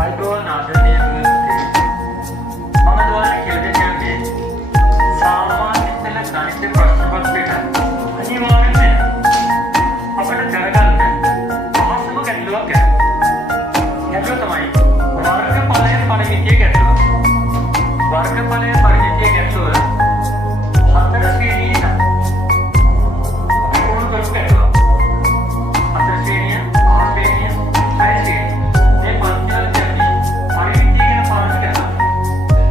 අයිබෝන් ආදරණීය ගුරුතුමනි මම ඔයාලට කියලා දෙන්නේ සාමාන්‍ය පෙළ ගණිත ප්‍රශ්න පත්‍රයට අනිවාර්යයෙන්ම අපිට දැනගන්න පහසුම ගැටලුවක් ගැන. ගැටලුව තමයි වර්ගඵලය පරිමිතිය ගැටලුව. වර්ගඵලය පරිමිතිය ගැටලුව හතර ශ්‍රේණියේ අපි ඕන කරපු ගැටලුව. හතර ශ්‍රේණිය, පහ ශ්‍රේණිය, හය ශ්‍රේණිය. මේ පන්තිවල තියෙන පරිමිතිය ගැන පාඩම් කරනවා.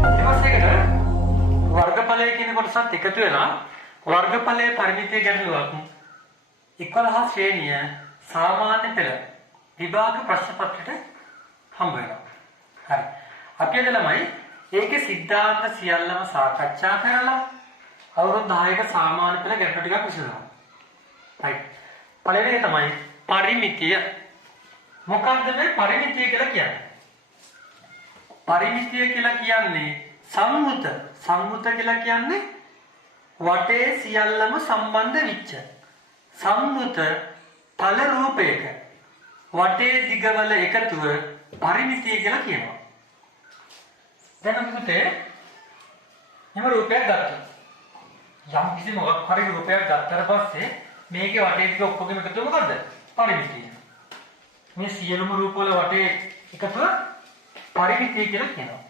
ඊට පස්සේ වර්ගඵලය කියන කොටසත් එකතු වෙලා වර්ගඵලයේ පරිමිතිය ගැටලුවක් 11 ශ්‍රේණිය සාමාන්‍ය පෙළ විභාග ප්‍රශ්න පත්‍රයට හම්බ වෙනවා. හරි. අපි අද ළමයි ඒකේ સિદ્ધාන්ත සියල්ලම සාකච්ඡා කරලා අවුරුදු 10ක සාමාන්‍ය පෙළ ගැටලු ටිකක් විසඳනවා. right. පළවෙනි එක තමයි පරිමිතිය. මොකක්ද මේ පරිමිතිය කියලා කියන්නේ? පරිමිතිය කියලා කියන්නේ සංවෘත. සංවෘත කියලා කියන්නේ වටේ සියල්ලම සම්බන්ධ වෙච්ච සංවෘත තල රූපයක වටේ දිගවල එකතුව පරිමිතිය කියලා කියනවා. දැන් අපි පුතේ එහෙම රූපයක් ගත්තා. යම් කිසි මොකක් හරි රූපයක් ගත්තාට පස්සේ මේකේ වටේ ටික ඔක්කොගෙම එකතුව මොකද්ද? පරිමිතිය. මේ සියලුම රූප වල වටේ එකතුව පරිමිතිය කියලා කියනවා.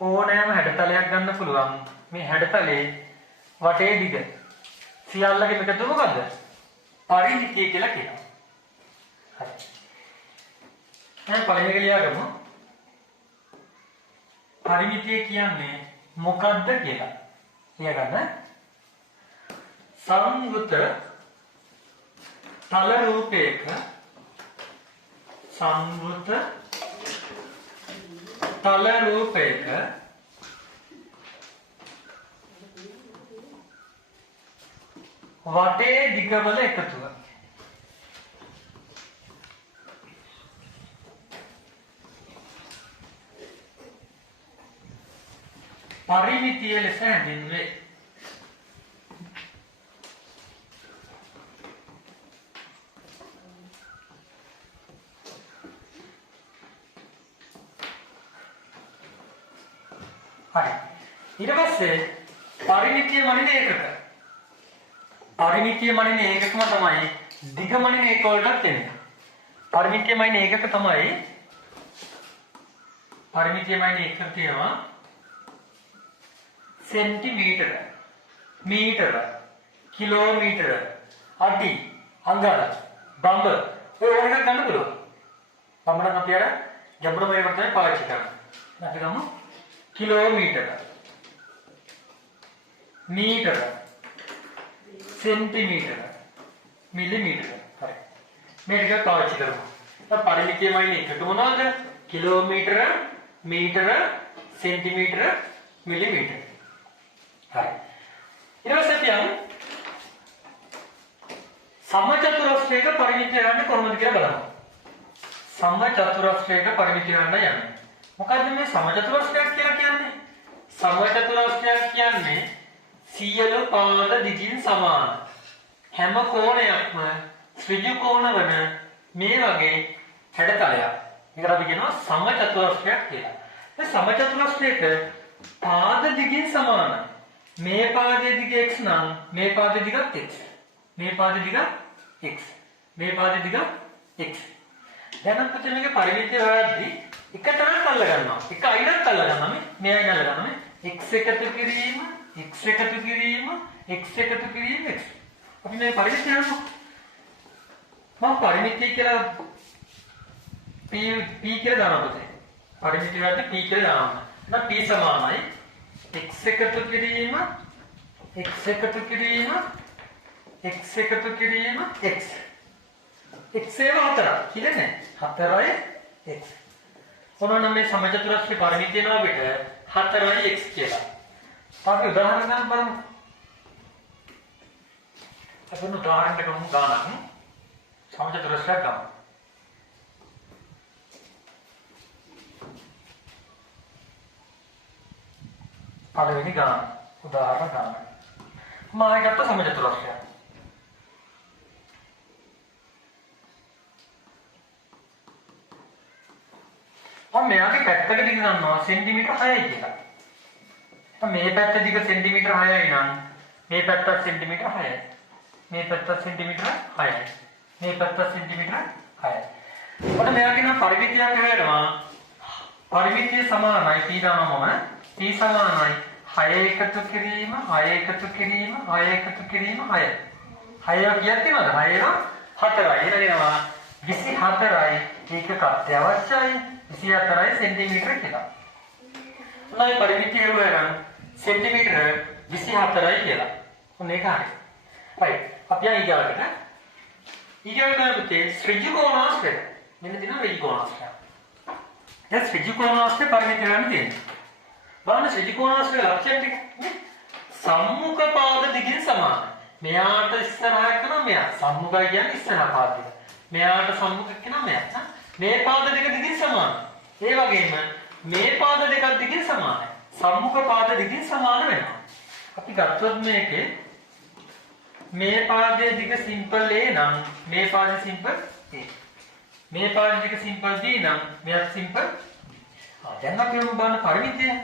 ඕනෑම හැඩතලයක් ගන්න පුළුවන්. මේ හැඩතලේ වටේ දිග සියල්ලගෙම එකතුව මොකද්ද? පරිමිතිය කියලා කියනවා. හරි. දැන් පළවෙනි එක ලියාගමු. පරිමිතිය කියන්නේ මොකක්ද කියලා. ලියාගන්න. සංවෘත තල රූපයක සංවෘත තල රූපයක වටේ දිගවල එකතුව. පරිමිතිය ලෙස හැඳින්වේ. හරි. ඊට පස්සේ පරිමිතිය මනින ඒකක. පරිමිතිය මනින ඒකකම තමයි දිග මනින ඒක වලට කියන්නේ. පරිමිතිය මනින ඒකක තමයි පරිමිතිය මනින ඒකක තියෙනවා සෙන්ටිමීටර, මීටර, කිලෝමීටර, අඩි, අඟල, බඹ ඔය වගේ ගන්න පුළුවන්. බඹට අපි අර ගැඹුරු මේ වර්තනේ පාවිච්චි කරනවා. අපි ගමු කිලෝමීටර, මීටර, සෙන්ටිමීටර, මිලිමීටර. හරි. මේ ටික පාවිච්චි කරමු. දැන් පරිමිතිය මයිනේ එකක මොනවද? කිලෝමීටර, මීටර, සෙන්ටිමීටර, මිලිමීටර. හරි. ඊට පස්සේ තියමු සමචතුරස්‍රයක පරිමිතිය ගන්න කොහොමද කියලා බලමු. සමචතුරස්‍රයක පරිමිතිය ගන්න යන්නේ. මොකද්ද මේ සමචතුරස්‍රයක් කියලා කියන්නේ? සමචතුරස්‍රයක් කියන්නේ සියලු පාද දිගින් සමාන හැම කෝණයක්ම ඍජු කෝණ වන මේ වගේ හැඩතලයක්. ඒකට අපි කියනවා සමචතුරස්‍රයක් කියලා. මේ සමචතුරස්‍රයක පාද දිගින් සමානයි. මේ පාදයේ දිග x නම් මේ පාදයේ දිගත් x. මේ පාදයේ දිග x. මේ පාදයේ දිග x. දැන් අපිට මේකේ පරිමිතිය හොයද්දී එක තැනක් අල්ල ගන්නවා. එක අයිනක් අල්ල ගන්නවා. මේ අයින අල්ල ගන්නවා. x එකතු කිරීම, x එකතු කිරීම, x එකතු කිරීම x. අපි මේ පරිමිතිය ගන්නවා. මම පරිමිතිය කියලා p කියලා දානවා පුතේ. පරිමිතිය වලට p කියලා දානවා. එහෙනම් p සමානයි x එකතු කිරීම, x එකතු කිරීම, x එකතු කිරීම x. x ඒව 4ක්. කිලනේ 4යි x. මොනවානම් මේ සමචතුරස්‍රේ පරිමිතිය නෝ අපිට 4යි x කියලා. අපි උදාහරණ ගන්න බලමු. අපි උදාහරණයක් ගමු ගානක්. සමචතුරස්‍රයක් ගමු. පළවෙනි ගාන උදාහරණ ගාන. මම ගත්ත සමචතුරස්‍රයක්. මම මෙයාගේ පැත්තක දිග ගන්නවා සෙන්ටිමීටර් 6යි කියලා. මේ පැත්ත දිග සෙන්ටිමීටර් 6යි නම් මේ පැත්ත සෙන්ටිමීටර් 6යි. මේ පැත්ත සෙන්ටිමීටර් 6යි. මේ පැත්ත සෙන්ටිමීටර් 6යි. ඔන්න මෙයාගේ නම් පරිමිතියක් හොයනවා. පරිමිතිය සමානයි p දානමම p සමානයි 6 එකතු කිරීම 6 එකතු කිරීම 6 එකතු කිරීම 6. 6 කියත් තියෙනවද? 6 නම් 4යි. එනවා 24යි. ඒක කත්‍ය අවශ්‍යයි. 24යි සෙන්ටිමීටර කියලා. ඔන්නයි පරිමිතිය හොයගන්න. සෙන්ටිමීටර 24යි කියලා. ඔන්න ඒක හරි. right. අපි යන් ඊගාවට පුතේ ත්‍රිජ්‍යකෝණාශ්‍රය. මෙන්න දින ත්‍රිජ්‍යකෝණාශ්‍රය. දැන් ත්‍රිජ්‍යකෝණාශ්‍රය පරිමිතිය ගන්න තියෙනවා. බලන්න ත්‍රිජ්‍යකෝණාශ්‍රය ලක්ෂණ ටික නේ. සම්මුඛ පාද දිගින් සමාන. මෙයාට ඉස්සරහා කරන මෙයා. සම්මුඛය කියන්නේ ඉස්සරහා පාදය. මෙයාට සම්මුඛ කියන මෙයා. මේ පාද දෙක දිගින් සමාන. ඒ වගේම මේ පාද දෙකක් දිගින් සමානයි. සම්මුඛ පාද දිගින් සමාන වෙනවා. අපි ගත්තොත් මේකේ මේ පාදයේ දිග සිම්පල් A නම් මේ පාදයේ සිම්පල් A. මේ පාදයේ දිග සිම්පල් B නම් මෙයාට සිම්පල් දැන් අපි බලන්න පරිමිතිය.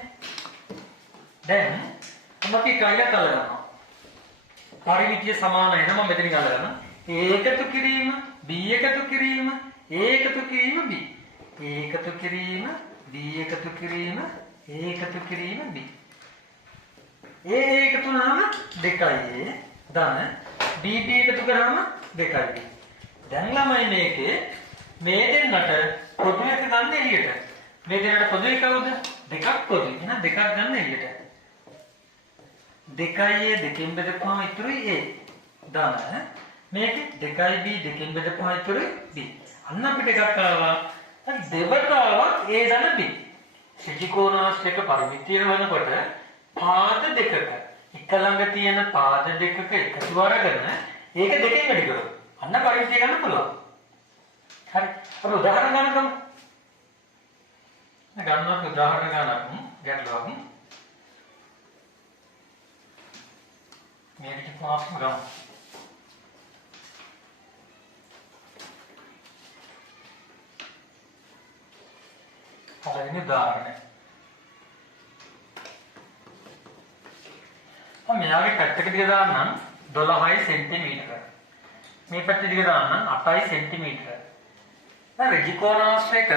දැන් අපි කයිලා කරනවා. පරිමිතිය සමානයි නම් මම මෙතනින් අල්ලගන්න. ඒකතු කිරීම B එකතු කිරීම A එකතු කිරීම B. A එකතු කිරීම B එකතු කිරීම A එකතු කිරීම B. A එකතු නම් 2යි ධන B එකතු කරාම 2යි. දැන් ළමයි මේකේ මේ දෙන්නට පොදු එක ගන්න එළියට. මේ දෙන්නට පොදු එක කවුද? දෙකක් පොදු. එහෙනම් දෙකක් ගන්න එළියට. 2යි දෙකෙන් බෙදපුවම ඉතුරුයි A. ධන මේක 2යි B දෙකෙන් බෙදපුවම ඉතුරුයි B. අන්න අපිට එකක් ආවා. දෙවතාවක් A ධන B. ත්‍රිජ්‍යකෝණාශ්‍රයක පරිමිතිය වෙනකොට පාද දෙකක එක ළඟ තියෙන පාද දෙකක එකතු වරගෙන ඒක දෙකෙන් වැඩි කරමු. අන්න පරිමිතිය ගන්න පුළුවන්. හරි. අපි උදාහරණ ගන්නකම්. ගන්නත් උදාහරණ ගන්නක් ගැටලුවක්. මේක කොහොමද ගමු. පළවෙනි උදාහරණය. මෙයාගේ පැත්තක දිග දාන්නම් 12යි සෙන්ටිමීටර. මේ පැත්තේ දිග දාන්නම් 8යි සෙන්ටිමීටර. දැන් ත්‍රිජ්‍යකෝණාශ්‍රයක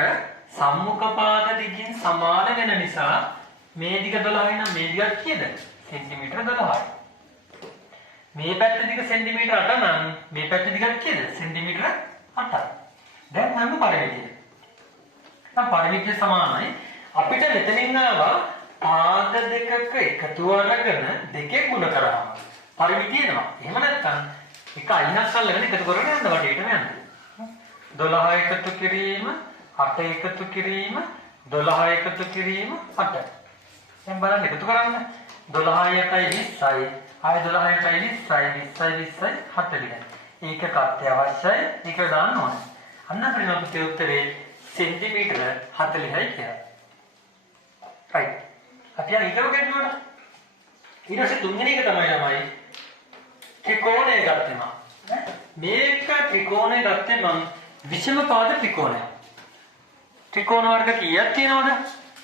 සම්මුඛ පාද දිගින් සමාන වෙන නිසා මේ දිග 12යි නම් මේ දිගත් කීයද? සෙන්ටිමීටර 12යි. මේ පැත්ත දිග සෙන්ටිමීටර 8 නම් මේ පැත්ත දිගත් කීයද? සෙන්ටිමීටර 8යි. දැන් මම පරිමිතිය. දැන් පරිමිතිය සමානයි. අපිට මෙතනින් ආවා පාද දෙකක එකතු වරගෙන දෙකෙන් ගුණ කරාම පරිමිතිය එනවා. එහෙම නැත්නම් එක අයිනක් අල්ලගෙන එකතු කරගෙන යන්න වටේටම යන්න. 12 එකතු කිරීම 8 එකතු කිරීම 12 එකතු කිරීම 8. දැන් බලන්න එකතු කරන්න. 12 8යි 20යි. ආය 12 8යි 20යි 20යි 20යි 40යි. ඒක කත්‍ය අවශ්‍යයි. ඒක දාන්න ඕනේ. අන්න අපිට අපේ උත්තරේ සෙන්ටිමීටර 40යි කියලා. right. අපි අර ඊටව ගන්නවා. ඊට පස්සේ තුන්වෙනි එක තමයි ළමයි ත්‍රිකෝණය ගත්තේ මම. මේක ත්‍රිකෝණය ගත්තේ මම විෂම පාද ත්‍රිකෝණය. ත්‍රිකෝණ වර්ග කීයක් තියෙනවද?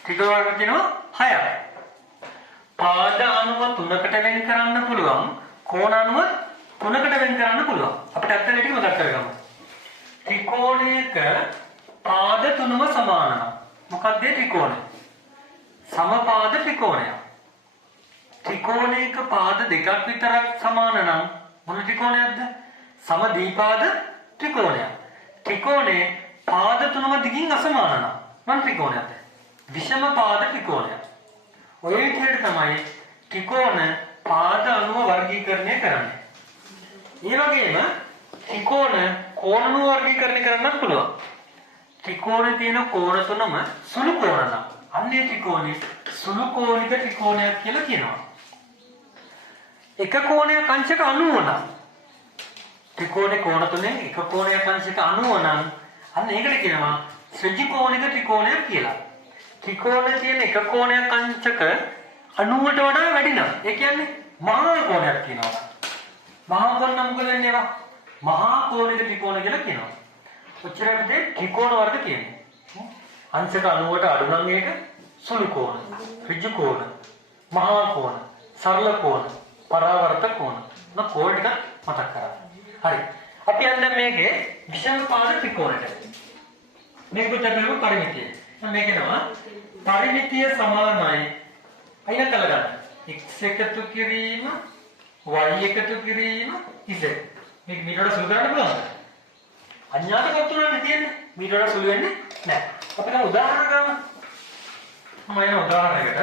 ත්‍රිකෝණ වර්ග තියෙනවා 6ක්. පාද අණුව 3කට වෙන් කරන්න පුළුවන්. කෝණ අණුව 3කට වෙන් කරන්න පුළුවන්. අපිට අත්දැක ටික මතක් කරගමු. ත්‍රිකෝණයක පාද තුනම සමාන නම් මොකක්ද ත්‍රිකෝණය? සමපාද ත්‍රිකෝණයක්. ත්‍රිකෝණයක පාද දෙකක් විතරක් සමාන නම් මොන ත්‍රිකෝණයක්ද? සමද්විපාද ත්‍රිකෝණයක්. ත්‍රිකෝණේ පාද තුනම දිගින් අසමාන නම් මොන ත්‍රිකෝණයක්ද? විෂම පාද ත්‍රිකෝණයක්. ඔය විදිහට තමයි ත්‍රිකෝණ පාද අණුව වර්ගීකරණය කරන්නේ. ඒ වගේම ත්‍රිකෝණ කෝණ අණුව වර්ගීකරණය කරන්නත් පුළුවන්. ත්‍රිකෝණේ තියෙන කෝණ තුනම සුළු කෝණ නම් අන්නේ ත්‍රිකෝණේ සුළු කෝණික ත්‍රිකෝණයක් කියලා කියනවා. එක කෝණයක් අංශක 90 නම් ත්‍රිකෝණේ කෝණ තුනෙන් එක කෝණයක් අංශක 90 නම් අන්න ඒකට කියනවා ත්‍රිජ්‍යකෝණික ත්‍රිකෝණයක් කියලා. ත්‍රිකෝණේ තියෙන එක කෝණයක් අංශක 90ට වඩා වැඩි නම් ඒ කියන්නේ මහා කෝණයක් කියනවා. මහා කෝණ නම් මොකද වෙන්නේ ඒවා? මහා කෝණික ත්‍රිකෝණ කියලා කියනවා. ඔච්චරද ත්‍රිකෝණ වර්ග කියන්නේ. අංශක 90ට අඩු නම් ඒක සුළු කෝණ, ඍජු කෝණ, මහා කෝණ, සරල කෝණ, පරාවර්ත කෝණ. මම කෝණ ටික මතක් කරා. හරි. අපි යන්න මේකේ විෂම පාද ත්‍රිකෝණයට. මේක පුතේ පරිමිතිය. මේක නම පරිමිතිය සමානයි. අයින කළ ගන්න. x එකතු කිරීම y එකතු කිරීම z. මේක මීටරට සුළු කරන්න පුළුවන්ද? අඥාත කොටුරන්නේ තියෙන්නේ. මීටරට සුළු වෙන්නේ නැහැ. අපි දැන් උදාහරණ ගමු. මම එන උදාහරණයකට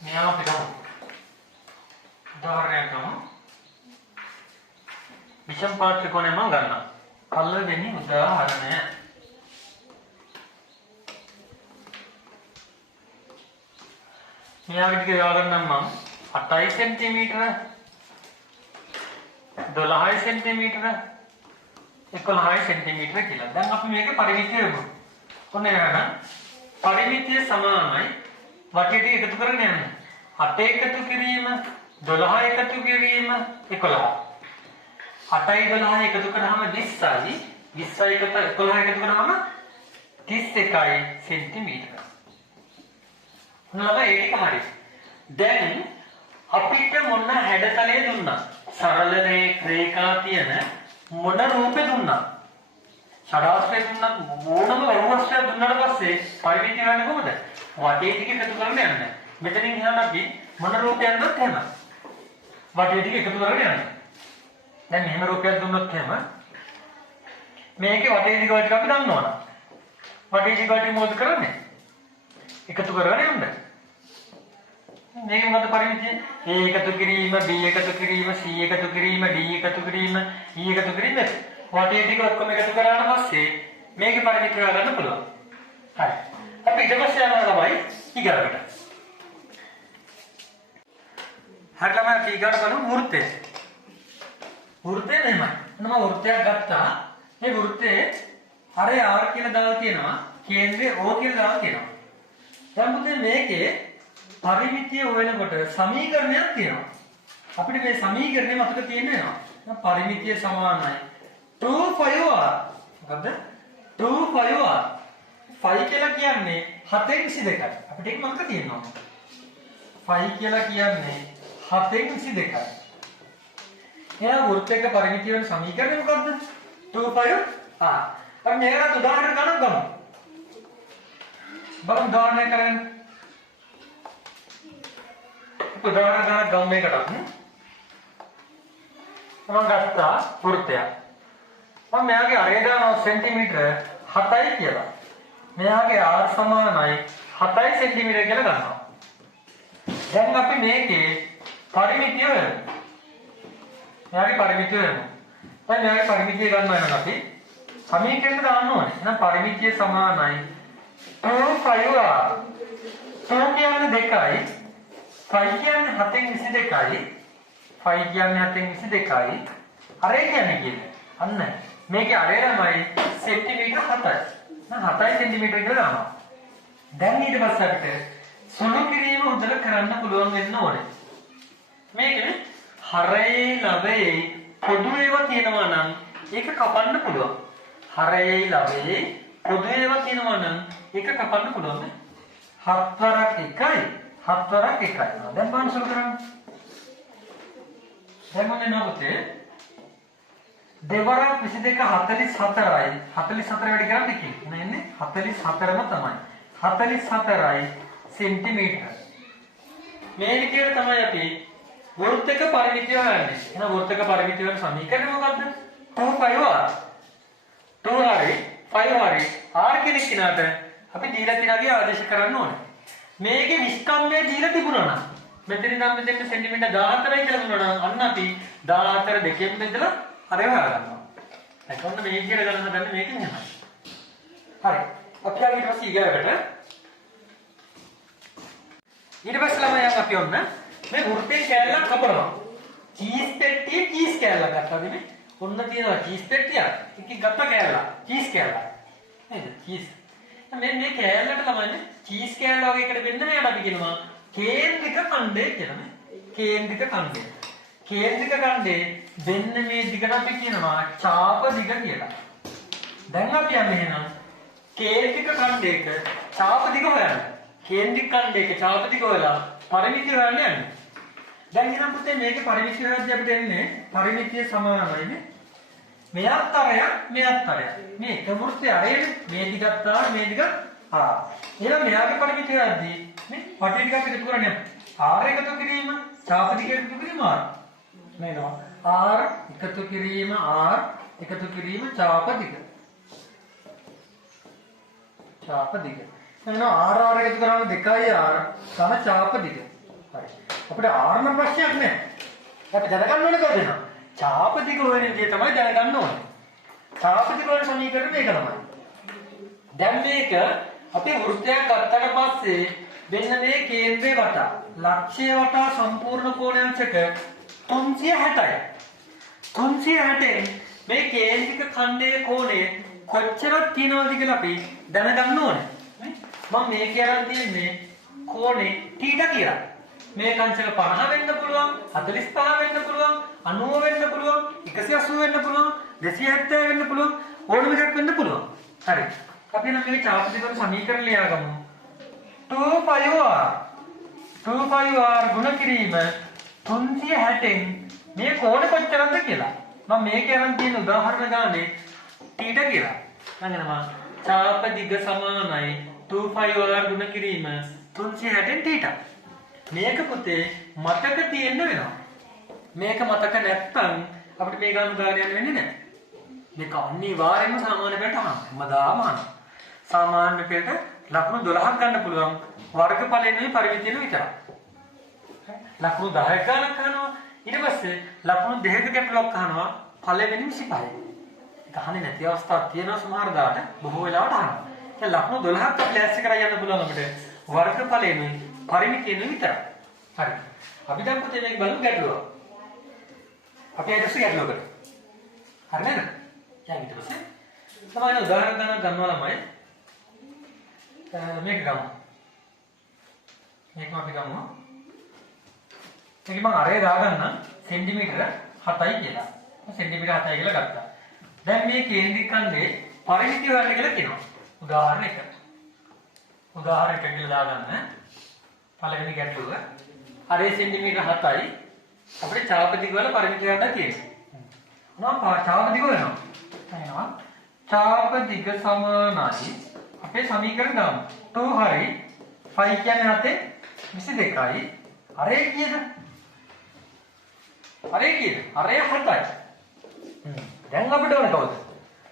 මෙයා අපි ගමු. උදාහරණයක් ගමු. විෂම පාද ත්‍රිකෝණය මම ගන්නවා. පළවෙනි උදාහරණය. මෙයාගේ ටික යාගන්නම් මම 8 cm 12 cm 11 cm කියලා. දැන් අපි මේක පරිමිතිය යමු. ඔන්න එහෙනම් පරිමිතිය සමානයි වටේට එකතු කරගෙන යන්න. 8 එකතු කිරීම 12 එකතු කිරීම 11. 8යි 12 එකතු කරාම 20යි 20යි 11 එකතු කරාම 31යි සෙන්ටිමීටර. නම ඒ ටික හරි. දැන් අපිට මොන හැඩතලය දුන්නා? සරල රේඛා තියෙන මොන රූපේ දුන්නා? ෂඩාස්ත්‍රය දුන්නා මොනම වර්ගස්ත්‍රය දුන්නාට පස්සේ පරිමිතිය ගන්න කොහොමද? වටේ ටික එකතු කරගෙන යන්න. මෙතනින් එහාට අපි මොන රූපයක් දුන්නත් එහෙම. වටේ ටික එකතු කරගෙන යන්න. දැන් මෙහෙම රූපයක් දුන්නොත් එහෙම මේකේ වටේ ටික වලට අපි දන්නවනම් වටේ ටික වලට මොකද කරන්නේ? එකතු කරගෙන යන්න. මේක මොකද පරිමිතිය? A එකතු කිරීම, B එකතු කිරීම, C එකතු කිරීම, D එකතු කිරීම, E එකතු කිරීම. වටේ ටික ඔක්කොම එකතු කරාට පස්සේ මේකේ පරිමිතිය හොයාගන්න පුළුවන්. හරි. අපි ඊට පස්සේ යනවා තමයි ඊගාවට. හරි ළමයි අපි ඊගාට බලමු වෘත්තය. වෘත්තය මෙහෙමයි. මම වෘත්තයක් ගත්තා. මේ වෘත්තයේ හරේ R කියලා දාලා තියෙනවා. කේන්ද්‍රය O කියලා දාලා තියෙනවා. දැන් පුතේ මේකේ පරිමිතිය හොයනකොට සමීකරණයක් තියෙනවා. අපිට මේ සමීකරණය මතක තියෙන්න වෙනවා. දැන් පරිමිතිය සමානයි 2πr. මොකද්ද? 2πr. 5 කියලා කියන්නේ 7න් 22යි. අපිට ඒක මතක තියෙනවා. 5 කියලා කියන්නේ 7න් 22යි. එහෙනම් වෘත්තයක පරිමිතිය වෙන සමීකරණය මොකද්ද? 2πr. අපි මේකට උදාහරණ ගණන් ගමු. බලමු උදාහරණයක් කරගෙන. උදාහරණ ගණන් ගමු මේකට. මම ගත්තා වෘත්තයක්. මම මෙයාගේ අරය දානවා සෙන්ටිමීටර 7යි කියලා. මෙයාගේ r සමානයි 7යි සෙන්ටිමීටර කියලා ගන්නවා. දැන් අපි මේකේ පරිමිතිය හොයමු. මෙයාගේ පරිමිතිය හොයමු. දැන් මෙයාගේ පරිමිතිය ගන්නවා නම් අපි සමීකරණය දාන්න ඕනේ. එහෙනම් පරිමිතිය සමානයි 2πr. 2 කියන්නේ 2යි. 5 කියන්නේ 7න් 22යි. 5 කියන්නේ 7න් 22යි. අරය කියන්නේ කීයද? අන්න මේකේ අරය තමයි සෙන්ටිමීටර 7යි. නම් 7යි සෙන්ටිමීටර කියලා දානවා. දැන් ඊට පස්සේ අපිට සුළු කිරීම හොඳට කරන්න පුළුවන් වෙන්න ඕනේ. මේකනේ හරේ ලබේ පොදු ඒවා තියෙනවා නම් ඒක කපන්න පුළුවන්. හරේ ලබේ පොදු ඒවා තියෙනවා නම් ඒක කපන්න පුළුවන් නේ. 7 වරක් 1යි 7 වරක් 1යි. දැන් බලන්න සුළු කරන්න. දැන් මොන්නේ නෝතේ දෙවරක් 22 44යි 44 වැඩි කරන්නේ කිව්වේ නේන්නේ 44ම තමයි 44යි සෙන්ටිමීටර. මේ විදිහට තමයි අපි වෘත්තක පරිමිතිය හොයන්නේ. එහෙනම් වෘත්තක පරිමිතිය වල සමීකරණය මොකද්ද? 2πr. 2 හරි 5 හරි r කියන කිනාට අපි දීලා තියනගේ ආදේශ කරන්න ඕනේ. මේකේ විස්කම්මේ දීලා තිබුණා නම් මෙතනින් නම් මෙතෙන් සෙන්ටිමීටර 14යි කියලා දුන්නා නම් අන්න අපි 14 දෙකෙන් බෙදලා හරි හොයාගන්නවා. දැන් කොහොමද මේ විදිහට ගණන් හදන්නේ මේකෙන් එහෙමයි. හරි. අපි ඊට පස්සේ ඊගාවට ඊට පස්සේ ළමයි අපි ඔන්න මේ වෘත්තේ කැලලක් කපනවා. චීස් පෙට්ටිය චීස් කැලලක් ගත්තාද මේ? ඔන්න තියෙනවා චීස් පෙට්ටිය. එකක් ගත්ත කැලලක්. චීස් කැලලක්. නේද? චීස්. මේ කැලලට ළමයි චීස් කැලල වගේ එකට වෙන්න මෙයාට අපි කියනවා කේන්ද්‍රික ඛණ්ඩය කියලා නේ. කේන්ද්‍රික ඛණ්ඩය. කේන්ද්‍රික ඛණ්ඩේ වෙන්න මේ දිගට අපි කියනවා චාප දිග කියලා. දැන් අපි යන්නේ එහෙනම් කේන්ද්‍රික ඛණ්ඩයක ඡාප දිග හොයන්න. කේන්ද්‍රික ඛණ්ඩයක ඡාප දිග හොයලා පරිමිතිය හොයන්න යන්නේ. දැන් එහෙනම් පුතේ මේකේ පරිමිතිය හොයද්දී අපිට එන්නේ පරිමිතිය සමානයිනේ. මෙයත් අරයක් මෙයත් අරයක්. මේ එක වෘත්තය අරේනේ. මේ දිගත් ආ මේ දිගත් ආ. එහෙනම් මෙයාගේ පරිමිතිය හොයද්දී මේ පටි ටික අපි එකතු කරන්නේ. r එකතු කිරීම ඡාප දිග එකතු කිරීම r. නේනවා. r එකතු කිරීම r එකතු කිරීම ඡාප දිග. ඡාප දිග. එහෙනම් r එකතු කරාම 2r සම ඡාප දිග. හරි. අපිට r නම් ප්‍රශ්නයක් නැහැ. අපි දැනගන්න ඕනේ කොහොමද? ඡාප දිග හොයන දේ තමයි දැනගන්න ඕනේ. ඡාප දිග වල සමීකරණ මේක තමයි. දැන් මේක අපි වෘත්තයක් ගත්තට පස්සේ මෙන්න මේ කේන්ද්‍රේ වටා ලක්ෂ්‍ය වටා සම්පූර්ණ කෝණාංශක 360යි. 360න් මේ කේන්ද්‍රික ඛණ්ඩයේ කෝණය කොච්චරක් තියෙනවද කියලා අපි දැනගන්න ඕනේ. මම මේක අරන් තියන්නේ කෝණේ θ කියලා. මේ අංශක 50 වෙන්න පුළුවන්, 45 වෙන්න පුළුවන්, 90 වෙන්න පුළුවන්, 180 වෙන්න පුළුවන්, 270 වෙන්න පුළුවන්, ඕනම එකක් වෙන්න පුළුවන්. හරි. අපි නම් මේ ඡාප දිගට සමීකරණ ලියාගමු. 2πr ගුණ කිරීම 360න් මේ කෝණ කොච්චරද කියලා. මම මේක අරන් තියෙන උදාහරණ ගානේ θ කියලා. නැගෙනවා ඡාප දිග සමානයි 2πr ගුණ කිරීම 360න් θ. මේක පුතේ මතක තියෙන්න වෙනවා. මේක මතක නැත්නම් අපිට මේ ගාන උදාහරණ යන්න වෙන්නේ නැහැ. මේක අනිවාර්යයෙන්ම සාමාන්‍ය පෙළට අහන්න. මදාම අහන්න. සාමාන්‍ය පෙළට ලකුණු 12ක් ගන්න පුළුවන් වර්ගඵලෙන්නේ පරිමිතියන විතරයි. ලකුණු 10ක් ගන්නක් අහනවා. ඊට පස්සේ ලකුණු 2ක ගැටලුවක් අහනවා පළවෙනි 25. ඒක අහන්නේ නැති අවස්ථාවක් තියෙනවා සමහර දාට බොහෝ වෙලාවට අහනවා. ඒ ලකුණු 12ක් අපි ලෑස්ති කරලා යන්න පුළුවන් අපිට වර්ගඵලෙන්නේ පරිමිතියන විතරයි. හරි. අපි දැන් පුතේ මේක බලමු ගැටලුව. අපි ඊටසේ ගැටලුවකට. හරි නේද? දැන් ඊට පස්සේ තමයි උදාහරණ ගන්නවා ළමයි. මේක ගමු. මේකම අපි ගමු. මේක මම අරේ දාගන්න සෙන්ටිමීටර 7යි කියලා. සෙන්ටිමීටර 7යි කියලා ගත්තා. දැන් මේ කේන්ද්‍රික ඛණ්ඩේ පරිමිතිය හොයන්න කියලා කියනවා. උදාහරණ 1. උදාහරණ 1 කියලා දාගන්න. පළවෙනි ගැටලුව. අරේ සෙන්ටිමීටර 7යි. අපිට ඡාප දිග වල පරිමිතිය හොයන්න තියෙනවා. මම ඡාප දිග වෙනවා. එනවා. ඡාප දිග සමානයි අපේ සමීකරණ ගමු. 2 හරි 5 කියන්නේ 7 22යි. අරේ කීයද? අරේ 7යි. දැන් අපිට ඕනේ කවුද?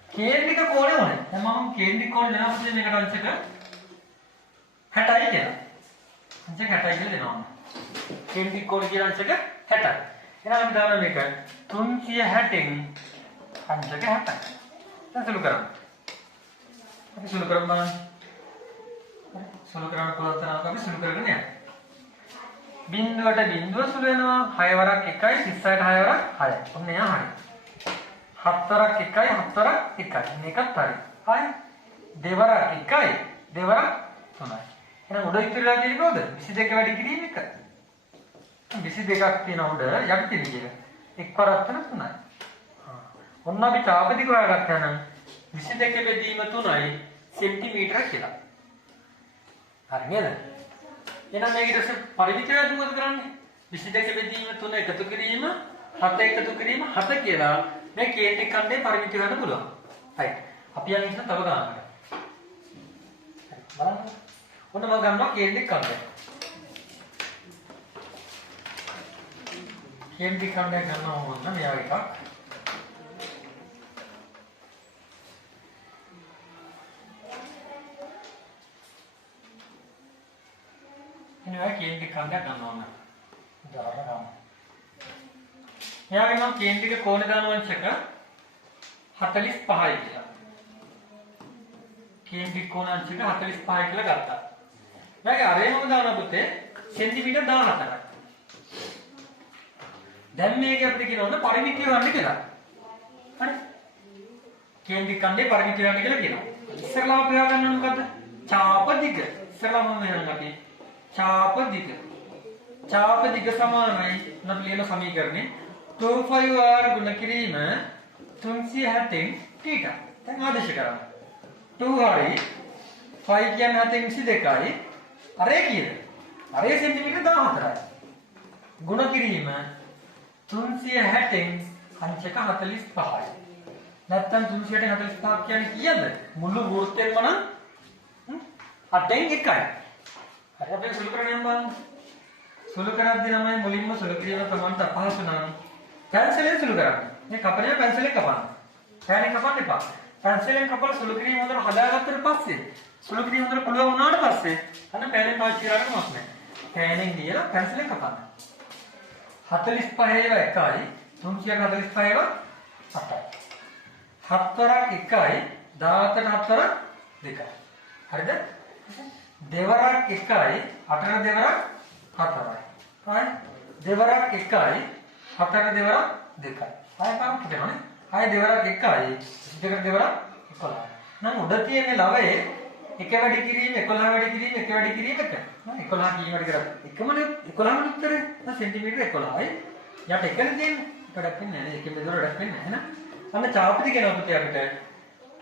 කේන්ද්‍රික කෝණය ඕනේ. දැන් මම කේන්ද්‍රික කෝණය දෙනවා කියන්නේ මේකට අංශක 60යි කියලා. අංශක 60යි කියලා දෙනවා. කේන්ද්‍රික කෝණය කියන අංශක 60යි. එහෙනම් අපි දානවා මේක 360න් අංශක 60යි. දැන් සුළු කරමු. අපි සුළු කරමු බලන්න. සුළු කරන්න පුළුවන් තරම් අපි සුළු කරගෙන යන්න. බිඳුවට බිඳුව සුළු වෙනවා 6 වරක් 1යි 36ට 6 වරක් 6යි. ඔන්න එයා හරි. 7 වරක් 1යි 7 වරක් 1යි. මේකත් හරි. හරි. දෙවරක් 1යි දෙවරක් 3යි. එහෙනම් උඩ ඉතිරිලා තියෙන්නේ කොහොමද? 22 වැඩි කිරීම 1. 22ක් තියෙන උඩ යට තියෙන කියලා. එක් වරක් 3යි. ඔන්න අපි ඡාප දිග හොයාගත්තා නම් 22 බෙදීම 3යි සෙන්ටිමීටර කියලා. හරි නේද? එහෙනම් මේක ඊට පස්සේ පරිමිතිය මොකද කරන්නේ? 22 බෙදීම 3 එකතු කිරීම 7 එකතු කිරීම 7 කියලා මේ කේන්ද්‍රික ඛණ්ඩයේ පරිමිතිය ගන්න පුළුවන්. හරි. අපි යන්නේ ඉතින් තව ගන්නකට. හරි. බලන්න. ඔන්න මම ගන්නවා කේන්ද්‍රික ඛණ්ඩය. කේන්ද්‍රික ඛණ්ඩය ගන්නවා මොකද? මෙයා එකක්. එනවා කේන්ද්‍රික ඛණ්ඩයක් ගන්න ඕන. උදාහරණ ගමු. එයාගේ නම් කේන්ද්‍රික කෝණ ධනවංශක 45යි කියලා. කේන්ද්‍රික කෝණාංශක 45යි කියලා ගත්තා. මගේ අරේම දාන පුතේ සෙන්ටිමීටර් 14ක්. දැන් මේක අපිට කියනවනේ පරිමිතිය ගන්න කියලා. හරි. කේන්ද්‍රික ඛණ්ඩේ පරිමිතිය ගන්න කියලා කියනවා. ඉස්සරලා අපි හොයාගන්න ඕන මොකද්ද? ඡාප දිග. ඉස්සරලාම මෙහෙම අපි ඡාප දිග. ඡාප දිග සමානයි අපි ලියන සමීකරණේ 2πr ගුණ කිරීම 360න් θ. දැන් ආදේශ කරමු. 2 හරි 5 කියන්නේ 722යි. අරේ කීයද? අරේ සෙන්ටිමීටර 14යි. ගුණ කිරීම 360න් අංශක 45යි. නැත්තම් 345 කියන්නේ කීයද? මුළු වෘත්තෙම නම් 8න් 1යි. හරි අපි සුළු කරගෙන බලමු. සුළු කරද්දී නම් මුලින්ම සුළු කිරීම ප්‍රමාණයට අපහසු නම් පැන්සලෙන් සුළු කරන්න. මේ කපන්නේ පැන්සලෙන් කපන්න. පෑනෙන් කපන්න එපා. පැන්සලෙන් කපලා සුළු කිරීම හොඳට හදාගත්තට පස්සේ සුළු කිරීම හොඳට පුළුවන් වුණාට පස්සේ අන්න පෑනෙන් පාවිච්චි කරන්න මොකක් නැහැ. පෑනෙන් දීලා පැන්සලෙන් කපන්න. 45 ඒවා 1යි 345 ඒවා 8යි. 7 වරක් 1යි 17ට 7 වරක් 2යි. හරිද? දෙවරක් 1යි 8ට දෙවරක් 4යි. හරි? දෙවරක් 1යි 7ට දෙවරක් 2යි. ආයෙ පාරක් හිතනවානේ. ආයෙ දෙවරක් 1යි 2ට දෙවරක් 11යි. නම් උඩ තියෙන ලවයේ 1 වැඩි කිරීම 11 වැඩි කිරීම 1 වැඩි කිරීම 1. නේද? 11 කීම වැඩි කරා. එකමනේ 11 උත්තරේ. දැන් සෙන්ටිමීටර 11යි. යට එකනේ තියෙන්නේ. එකඩක් වෙන්නේ නැහැ. එකෙන් බෙදුවා වැඩක් වෙන්නේ නැහැ නේද? අන්න චාපති කියනවා පුතේ අපිට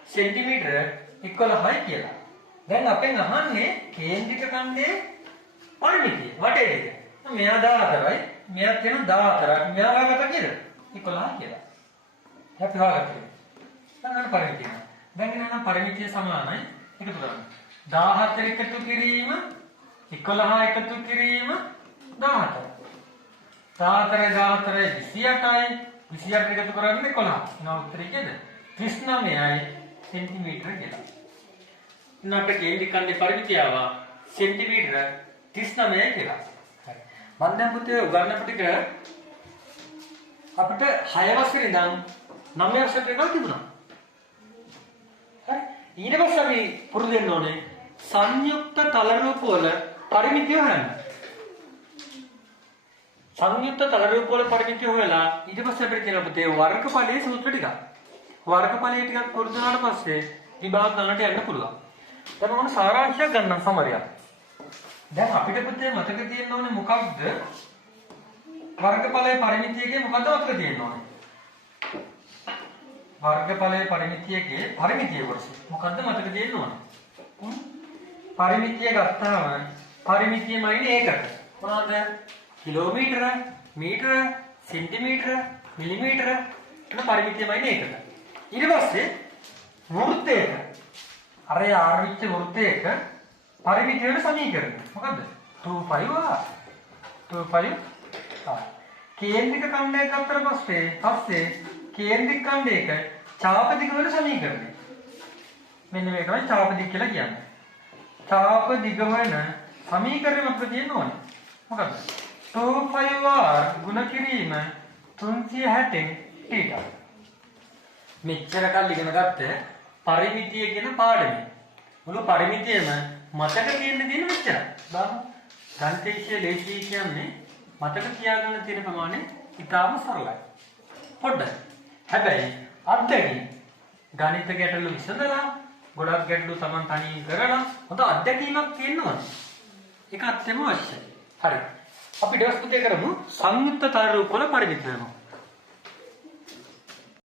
සෙන්ටිමීටර 11යි කියලා. දැන් අපෙන් අහන්නේ කේන්ද්‍රික ඛණ්ඩයේ පරිමිතිය. වටේ දෙක. මෙයා 14යි. මෙයා කියන 14ක්. මෙයා වගත කීයද? 11 කියලා. අපි හොයාගත්තා. දැන් පරිමිතිය. දැන් නම් පරිමිතිය සමානයි. එකතු කරන්න. 14 එකතු කිරීම 11 එකතු කිරීම 14. 14 28යි 28 එකතු කරන්නේ 11. එනවා උත්තරේ කීයද? 39යි සෙන්ටිමීටර කියලා. ඉතින් අපේ කේන්ද්‍රික ඛණ්ඩයේ පරිමිතිය ආවා සෙන්ටිමීටර 39යි කියලා. හරි. මම දැන් පුතේ උගන්වපු ටික අපිට 6 වසරේ ඉඳන් 9 වසරට එකක් තිබුණා. හරි. ඊට පස්සේ අපි පුරුදු වෙන්න ඕනේ සංයුක්ත තල රූප වල පරිමිතිය හොයන්න. සංයුක්ත තල රූප වල පරිමිතිය හොයලා ඊට පස්සේ අපිට තියෙන පුතේ වර්ගඵලයේ සූත්‍ර ටික. වර්ගඵලයේ ටිකක් පුරුදු වුණාට පස්සේ විභාග ගණනට යන්න පුළුවන්. දැන් මම සාරාංශයක් ගන්නම් සමරියක්. දැන් අපිට පුතේ මතක තියෙන්න ඕනේ මොකක්ද? වර්ගඵලයේ පරිමිතියගේ මොකද්ද මතක තියෙන්න ඕනේ? වර්ගඵලයේ පරිමිතියගේ පරිමිතිය කොටස. මොකද්ද මතක තියෙන්න ඕනේ? පරිමිතිය ගත්තාම පරිමිතියමයිනේ ඒකට. මොනවද? කිලෝමීටර, මීටර, සෙන්ටිමීටර, මිලිමීටර එන පරිමිතියමයිනේ ඒකට. ඊට පස්සේ වෘත්තයක අර ආර්විච්ච වෘත්තයක පරිමිතිය වෙන සමීකරණ. මොකද්ද? 2πr. 2πr. කේන්ද්‍රික ඛණ්ඩයක් ගත්තට පස්සේ කේන්ද්‍රික ඛණ්ඩයක චාපදික වෙන සමීකරණය. මෙන්න මේක තමයි චාපදික කියලා කියන්නේ. චාපදික වෙන සමීකරණය අපිට තියෙන්න ඕනේ. මොකද්ද? 2πr ගුණ කිරීම 360න් θ. මෙච්චර කල් ඉගෙන ගත්ත පරිමිතිය කියන පාඩමේ මුළු පරිමිතියම මතක තියෙන්න තියෙන මෙච්චරයි. බලන්න. ගණිතයේ ලේසි කියන්නේ මතක තියාගන්න තියෙන ප්‍රමාණය ඉතාම සරලයි. පොඩ්ඩයි. හැබැයි අත්දැකීම් ගණිත ගැටලු විසඳලා ගොඩක් ගැටලු Taman තනියෙන් කරලා හොඳ අත්දැකීමක් තියෙනවා. ඒක අත්‍යවශ්‍යයි. හරි. අපි ඊට පස්සේ කරමු සංයුක්ත තල රූප වල පරිමිතිය.